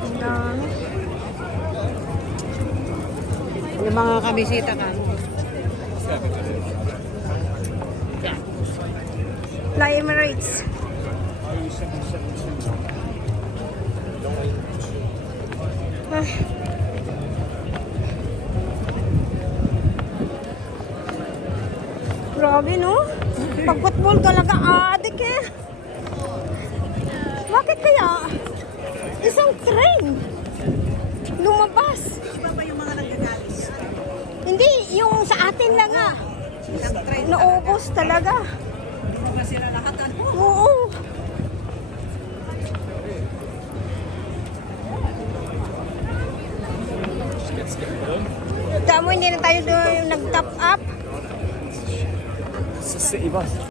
Ang dami. Yung mga kabisita ka. Fly Emirates. Ay. Grabe, no? Pag football talaga, adik eh. Bakit kaya? Isang train lumabas. Iba ba yung mga nagagalis? Hindi, yung sa atin lang ah. Ilang train Naubos talaga. Hindi ba sila lahat? Ano? Oo. Tama, hindi na tayo doon yung nag-top up. It's a city bus.